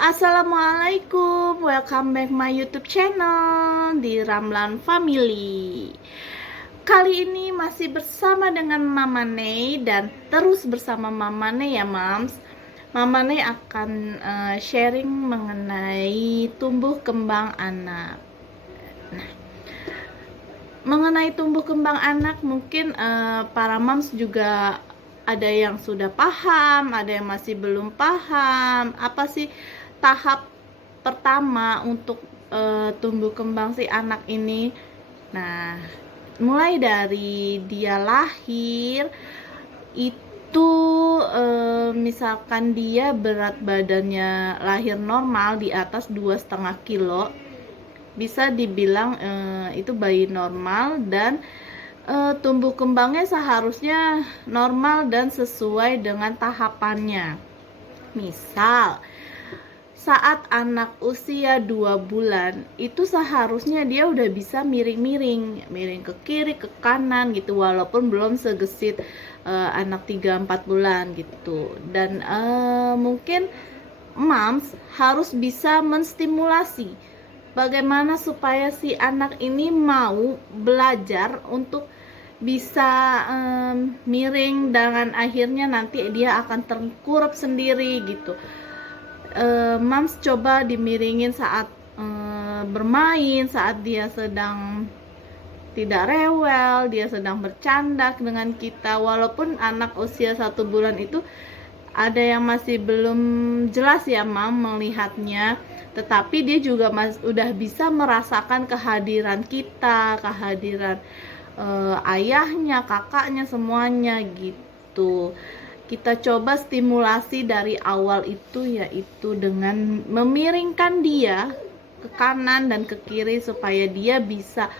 Assalamualaikum, welcome back my YouTube channel di Ramlan Family. Kali ini masih bersama dengan Mama Nei dan terus bersama Mama Nei ya Mams. Mama Nei akan sharing mengenai tumbuh kembang anak. Nah, mengenai tumbuh kembang anak mungkin para Mams juga ada yang sudah paham, ada yang masih belum paham. Apa sih tahap pertama untuk tumbuh kembang si anak ini? Nah, mulai dari dia lahir itu misalkan dia berat badannya lahir normal di atas 2,5 kilo, bisa dibilang itu bayi normal dan tumbuh kembangnya seharusnya normal dan sesuai dengan tahapannya. Misal saat anak usia 2 bulan itu seharusnya dia udah bisa miring ke kiri ke kanan gitu, walaupun belum segesit anak 3-4 bulan gitu. Dan mungkin moms harus bisa menstimulasi bagaimana supaya si anak ini mau belajar untuk bisa miring, dan akhirnya nanti dia akan tengkurap sendiri gitu. Moms coba dimiringin saat bermain, saat dia sedang tidak rewel, dia sedang bercanda dengan kita. Walaupun anak usia 1 bulan itu ada yang masih belum jelas ya Mam melihatnya, tetapi dia juga udah bisa merasakan kehadiran kita, kehadiran ayahnya, kakaknya, semuanya gitu. Kita coba stimulasi dari awal itu, yaitu dengan memiringkan dia ke kanan dan ke kiri supaya dia bisa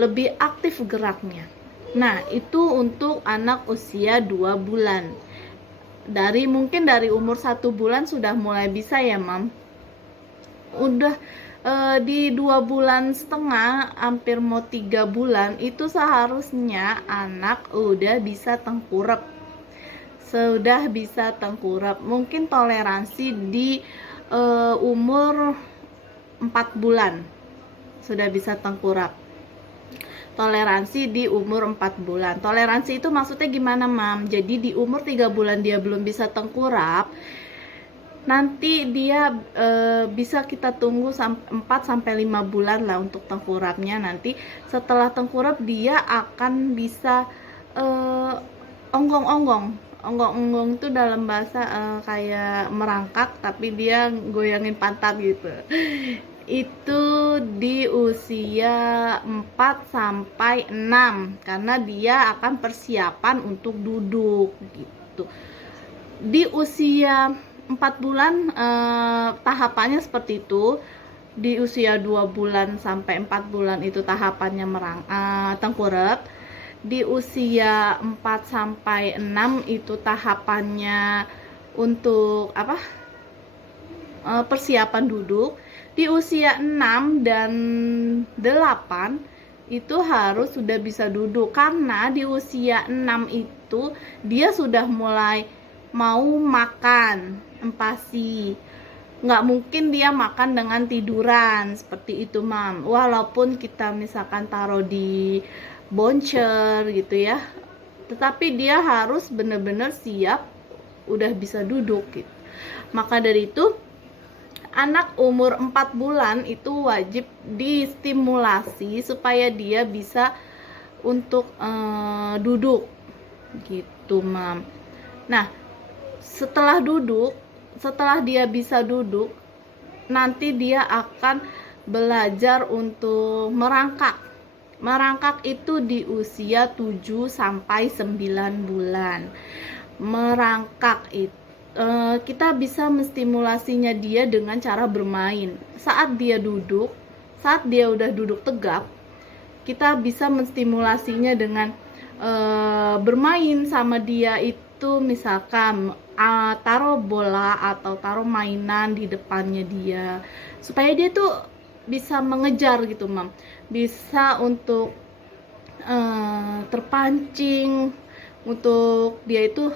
lebih aktif geraknya. Nah, itu untuk anak usia 2 bulan. Mungkin dari umur 1 bulan sudah mulai bisa ya, Mam. Udah di 2,5 bulan, hampir mau 3 bulan, itu seharusnya anak udah bisa tengkurap. Mungkin toleransi di umur 4 bulan sudah bisa tengkurap. Toleransi di umur 4 bulan. Toleransi itu maksudnya gimana, Mam? Jadi di umur 3 bulan dia belum bisa tengkurap, nanti dia bisa kita tunggu 4-5 bulan lah untuk tengkurapnya. Nanti setelah tengkurap dia akan bisa onggong-onggong itu dalam bahasa kayak merangkak, tapi dia goyangin pantat gitu. Itu di usia 4-6, karena dia akan persiapan untuk duduk gitu. Di usia 4 bulan tahapannya seperti itu. Di usia 2 bulan sampai 4 bulan itu tahapannya tengkurap. Di usia 4-6 itu tahapannya untuk persiapan duduk. Di usia 6 dan 8 itu harus sudah bisa duduk, karena di usia 6 itu dia sudah mulai mau makan empasi. Nggak mungkin dia makan dengan tiduran seperti itu, Mam. Walaupun kita misalkan taruh di boncer gitu ya, tetapi dia harus benar-benar siap udah bisa duduk gitu. Maka dari itu anak umur 4 bulan itu wajib distimulasi supaya dia bisa untuk duduk gitu, Mam. Nah, setelah dia bisa duduk, nanti dia akan belajar untuk merangkak. Merangkak itu di usia 7-9 bulan. Merangkak itu kita bisa menstimulasinya dia dengan cara bermain. Saat dia udah duduk tegap, kita bisa menstimulasinya dengan bermain sama dia itu, misalkan taruh bola atau taruh mainan di depannya dia, supaya dia tuh bisa mengejar gitu, Mam. Bisa untuk terpancing, untuk dia itu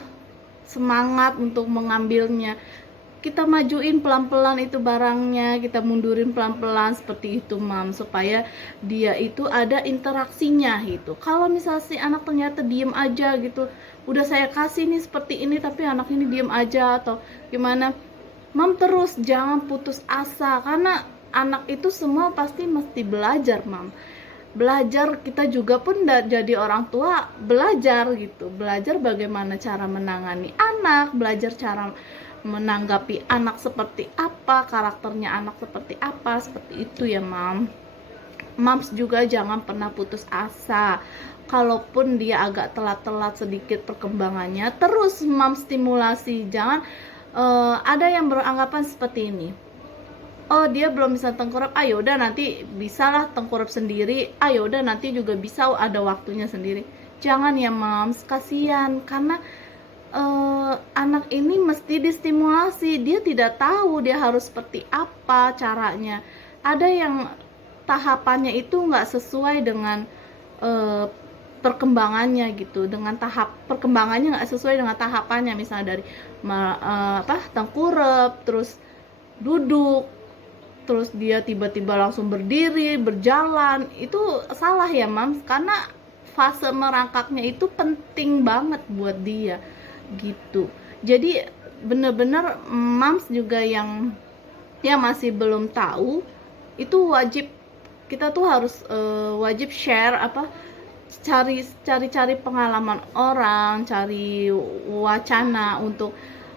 semangat untuk mengambilnya. kita majuin pelan-pelan itu barangnya, kita mundurin pelan-pelan seperti itu mam, supaya dia itu ada interaksinya gitu. Kalau misalnya si anak ternyata diem aja gitu, udah saya kasih nih seperti ini tapi anak ini diem aja atau gimana, mam terus jangan putus asa, karena anak itu semua pasti mesti belajar mam. Belajar, kita juga pun jadi orang tua belajar gitu, belajar bagaimana cara menangani anak, belajar cara menanggapi anak seperti apa, karakternya anak seperti apa, seperti itu ya mam. Mams juga jangan pernah putus asa. Kalaupun dia agak telat-telat sedikit perkembangannya, terus mam stimulasi. Jangan ada yang beranggapan seperti ini, oh dia belum bisa tengkurap, ayo udah nanti bisalah tengkurap sendiri, ayo udah nanti juga bisa ada waktunya sendiri. Jangan ya mams, kasihan, karena anak ini mesti distimulasi. Dia tidak tahu dia harus seperti apa caranya. Ada yang tahapannya itu nggak sesuai dengan perkembangannya gitu, dengan tahap perkembangannya nggak sesuai dengan tahapannya, misalnya dari tengkurap, terus duduk, terus dia tiba-tiba langsung berdiri, berjalan. Itu salah ya mams, karena fase merangkaknya itu penting banget buat dia gitu. Jadi bener-bener mams juga yang masih belum tahu, itu wajib, kita tuh harus wajib share cari pengalaman orang, cari wacana untuk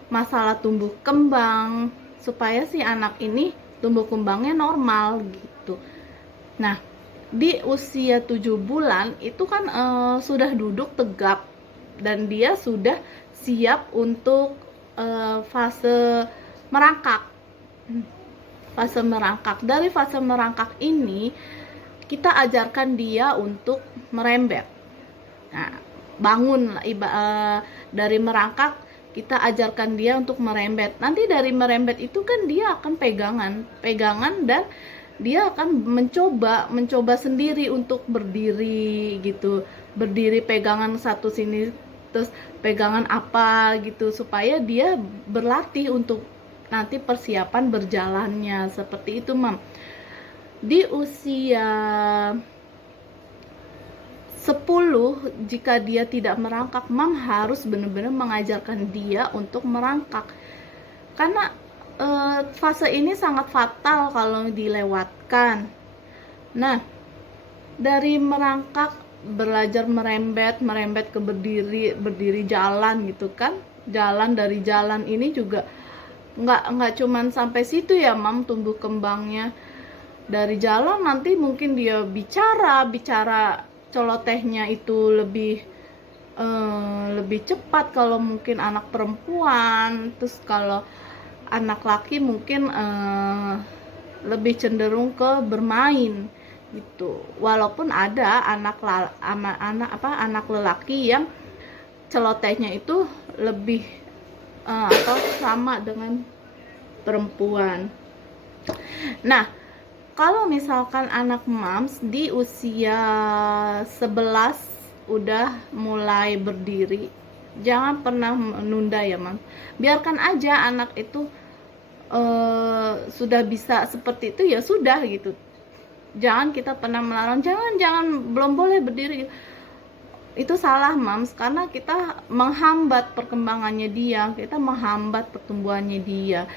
masalah tumbuh kembang, supaya si anak ini tumbuh kembangnya normal gitu. Nah, di usia 7 bulan itu kan sudah duduk tegap dan dia sudah siap untuk fase merangkak. Fase merangkak. Dari fase merangkak ini kita ajarkan dia untuk merembet. Nah, bangun dari merangkak, kita ajarkan dia untuk merembet. Nanti dari merembet itu kan dia akan pegangan dan dia akan mencoba sendiri untuk berdiri gitu. Berdiri pegangan satu sini, terus pegangan apa gitu, supaya dia berlatih untuk nanti persiapan berjalannya, seperti itu mam. Di usia 10, jika dia tidak merangkak, mam harus benar-benar mengajarkan dia untuk merangkak, karena fase ini sangat fatal kalau dilewatkan. Nah, dari merangkak belajar merembet ke berdiri jalan gitu kan, dari jalan ini juga nggak cuman sampai situ ya mam tumbuh kembangnya. Dari jalan nanti mungkin dia bicara celotehnya itu lebih cepat kalau mungkin anak perempuan. Terus kalau anak laki mungkin lebih cenderung ke bermain gitu. Walaupun ada anak lelaki yang celotehnya itu lebih atau sama dengan perempuan. Nah, kalau misalkan anak mams di usia 11 udah mulai berdiri, jangan pernah menunda ya mams. Biarkan aja anak itu sudah bisa seperti itu, ya sudah gitu. Jangan kita pernah melarang, jangan belum boleh berdiri gitu. Itu salah mams, karena kita menghambat perkembangannya dia, kita menghambat pertumbuhannya dia.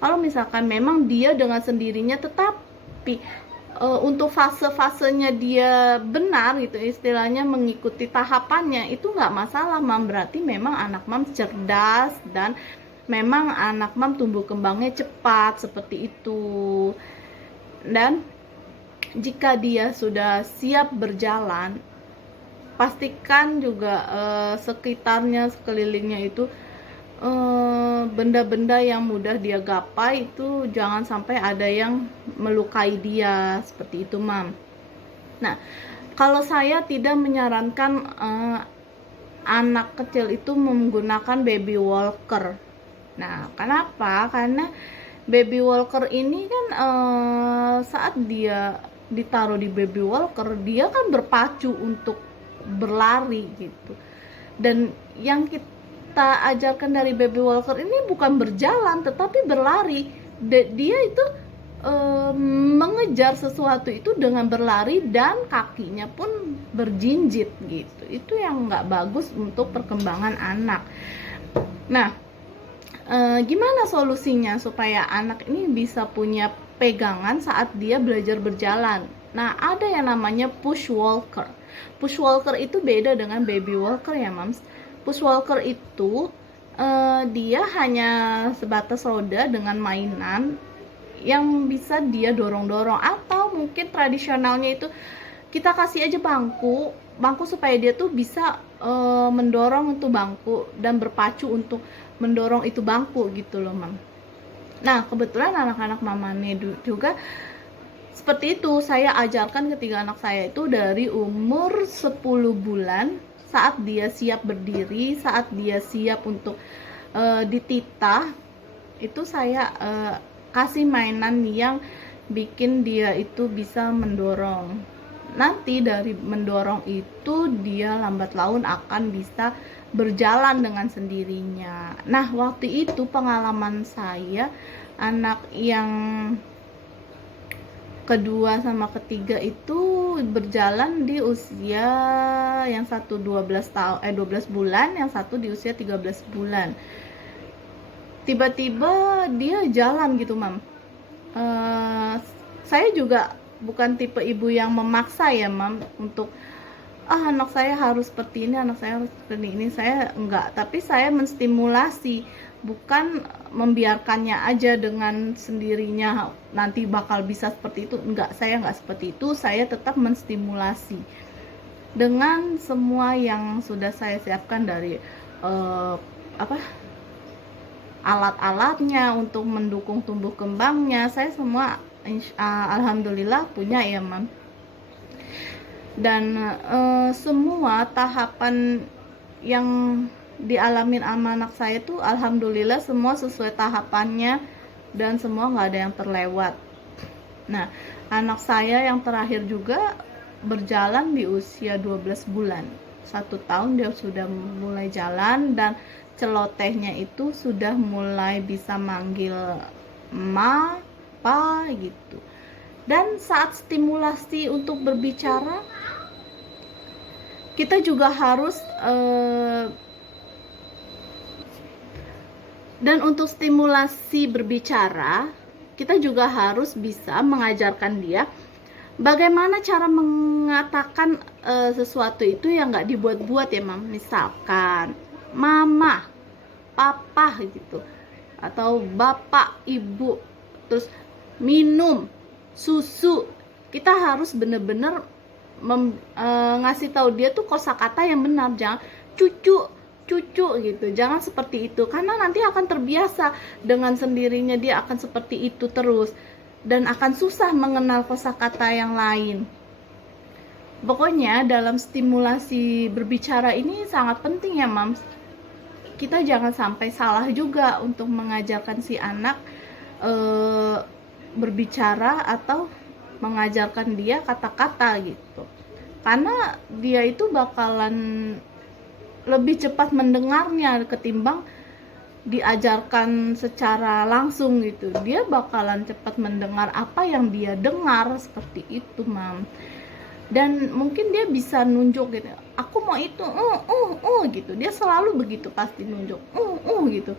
Kalau misalkan memang dia dengan sendirinya, tetapi untuk fase-fasenya dia benar gitu, istilahnya mengikuti tahapannya, itu nggak masalah mam. Berarti memang anak mam cerdas dan memang anak mam tumbuh kembangnya cepat, seperti itu. Dan jika dia sudah siap berjalan, pastikan juga sekelilingnya itu benda-benda yang mudah dia gapai, itu jangan sampai ada yang melukai dia, seperti itu mam. Nah, kalau saya tidak menyarankan anak kecil itu menggunakan baby walker. Nah, kenapa? Karena baby walker ini kan saat dia ditaruh di baby walker, dia kan berpacu untuk berlari gitu. Dan yang kita ajarkan dari baby walker ini bukan berjalan tetapi berlari. Dia itu mengejar sesuatu itu dengan berlari dan kakinya pun berjinjit gitu. Itu yang nggak bagus untuk perkembangan anak. Nah, gimana solusinya supaya anak ini bisa punya pegangan saat dia belajar berjalan? Nah, ada yang namanya push walker. Push walker itu beda dengan baby walker ya, Mams. Push walker itu dia hanya sebatas roda dengan mainan yang bisa dia dorong-dorong, atau mungkin tradisionalnya itu kita kasih aja bangku supaya dia tuh bisa mendorong itu bangku dan berpacu untuk mendorong itu bangku gitu loh, Mam. Nah, kebetulan anak-anak Mama Nedu juga seperti itu. Saya ajarkan ketiga anak saya itu dari umur 10 bulan, saat dia siap berdiri, saat dia siap untuk dititah, itu saya kasih mainan yang bikin dia itu bisa mendorong. Nanti dari mendorong itu dia lambat laun akan bisa berjalan dengan sendirinya. Nah, waktu itu pengalaman saya, anak yang kedua sama ketiga itu berjalan di usia yang satu 12 bulan, yang satu di usia 13 bulan. Tiba-tiba dia jalan gitu, Mam. Saya juga bukan tipe ibu yang memaksa ya, Mam, untuk anak saya harus seperti ini, anak saya harus seperti ini. Saya enggak, tapi saya menstimulasi, bukan membiarkannya aja dengan sendirinya nanti bakal bisa seperti itu. Enggak, saya enggak seperti itu. Saya tetap menstimulasi dengan semua yang sudah saya siapkan dari alat-alatnya untuk mendukung tumbuh kembangnya. Saya semua alhamdulillah punya ya, Mam. Dan semua tahapan yang dialamin sama anak saya tuh alhamdulillah semua sesuai tahapannya dan semua nggak ada yang terlewat. Nah, anak saya yang terakhir juga berjalan di usia 12 bulan. 1 tahun dia sudah mulai jalan dan celotehnya itu sudah mulai bisa manggil ma, pa gitu. Dan saat stimulasi untuk berbicara, kita juga harus dan untuk stimulasi berbicara, kita juga harus bisa mengajarkan dia bagaimana cara mengatakan sesuatu itu yang nggak dibuat-buat ya, Mam. Misalkan mama, papa gitu, atau bapak, ibu, terus minum, susu. Kita harus bener-bener ngasih tahu dia tuh kosakata yang benar. Jangan cucu gitu, jangan seperti itu, karena nanti akan terbiasa dengan sendirinya, dia akan seperti itu terus dan akan susah mengenal kosakata yang lain. Pokoknya dalam stimulasi berbicara ini sangat penting ya, Mams. Kita jangan sampai salah juga untuk mengajarkan si anak berbicara atau mengajarkan dia kata-kata gitu, karena dia itu bakalan lebih cepat mendengarnya ketimbang diajarkan secara langsung gitu. Dia bakalan cepat mendengar apa yang dia dengar, seperti itu, Mam. Dan mungkin dia bisa nunjuk gitu, aku mau itu, gitu. Dia selalu begitu, pasti nunjuk, gitu.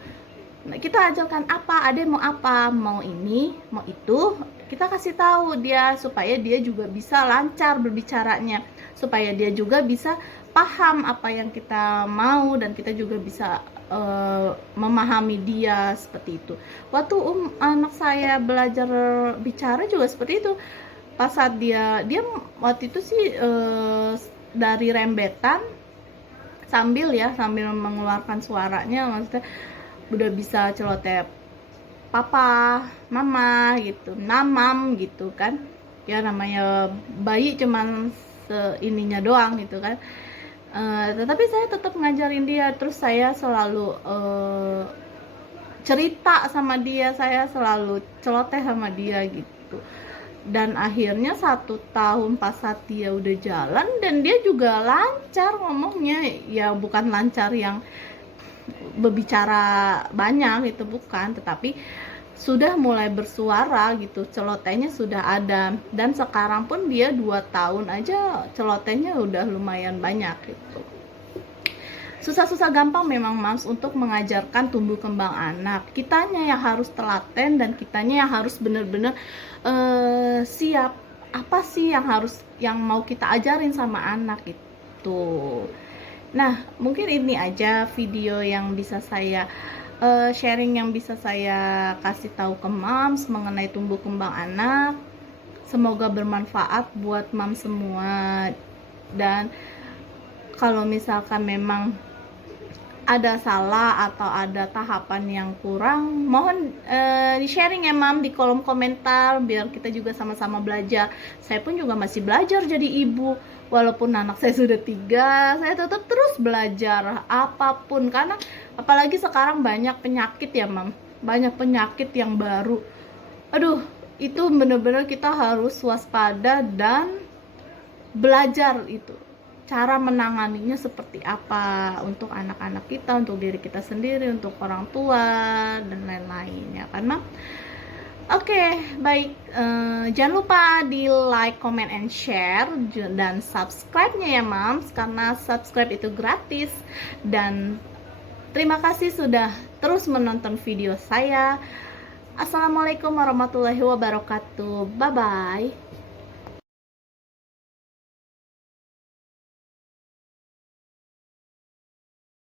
Nah, kita ajarkan apa, ada mau apa, mau ini, mau itu, kita kasih tahu dia supaya dia juga bisa lancar berbicaranya, supaya dia juga bisa paham apa yang kita mau dan kita juga bisa memahami dia, seperti itu. Waktu anak saya belajar bicara juga seperti itu. Pas saat dia waktu itu sih dari rembetan sambil mengeluarkan suaranya, maksudnya udah bisa celoteh papa, mama gitu, namam gitu kan. Ya namanya bayi cuman seininya doang gitu kan. Tetapi saya tetap ngajarin dia, terus saya selalu cerita sama dia, saya selalu celoteh sama dia gitu. Dan akhirnya 1 tahun pas saat dia udah jalan dan dia juga lancar ngomongnya, ya bukan lancar yang berbicara banyak, itu bukan, tetapi sudah mulai bersuara gitu, celotehnya sudah ada, dan sekarang pun dia 2 tahun aja celotehnya udah lumayan banyak gitu. Susah-susah gampang memang Mams untuk mengajarkan tumbuh kembang anak. Kitanya yang harus telaten dan kitanya yang harus benar-benar siap apa sih yang mau kita ajarin sama anak itu. Nah, mungkin ini aja video yang bisa saya sharing, yang bisa saya kasih tahu ke Mams mengenai tumbuh kembang anak. Semoga bermanfaat buat Mams semua. Dan kalau misalkan memang ada salah atau ada tahapan yang kurang, mohon di-sharing ya Mam di kolom komentar, biar kita juga sama-sama belajar. Saya pun juga masih belajar jadi ibu, walaupun anak saya sudah 3, saya tetap terus belajar apapun, karena apalagi sekarang banyak penyakit ya Mam, banyak penyakit yang baru. Aduh, itu bener-bener kita harus waspada dan belajar itu cara menanganinya seperti apa untuk anak-anak kita, untuk diri kita sendiri, untuk orang tua dan lain-lain ya karena oke, baik, jangan lupa di like, comment, and share dan subscribe-nya ya Mams, karena subscribe itu gratis. Dan terima kasih sudah terus menonton video saya. Assalamualaikum warahmatullahi wabarakatuh. Bye bye.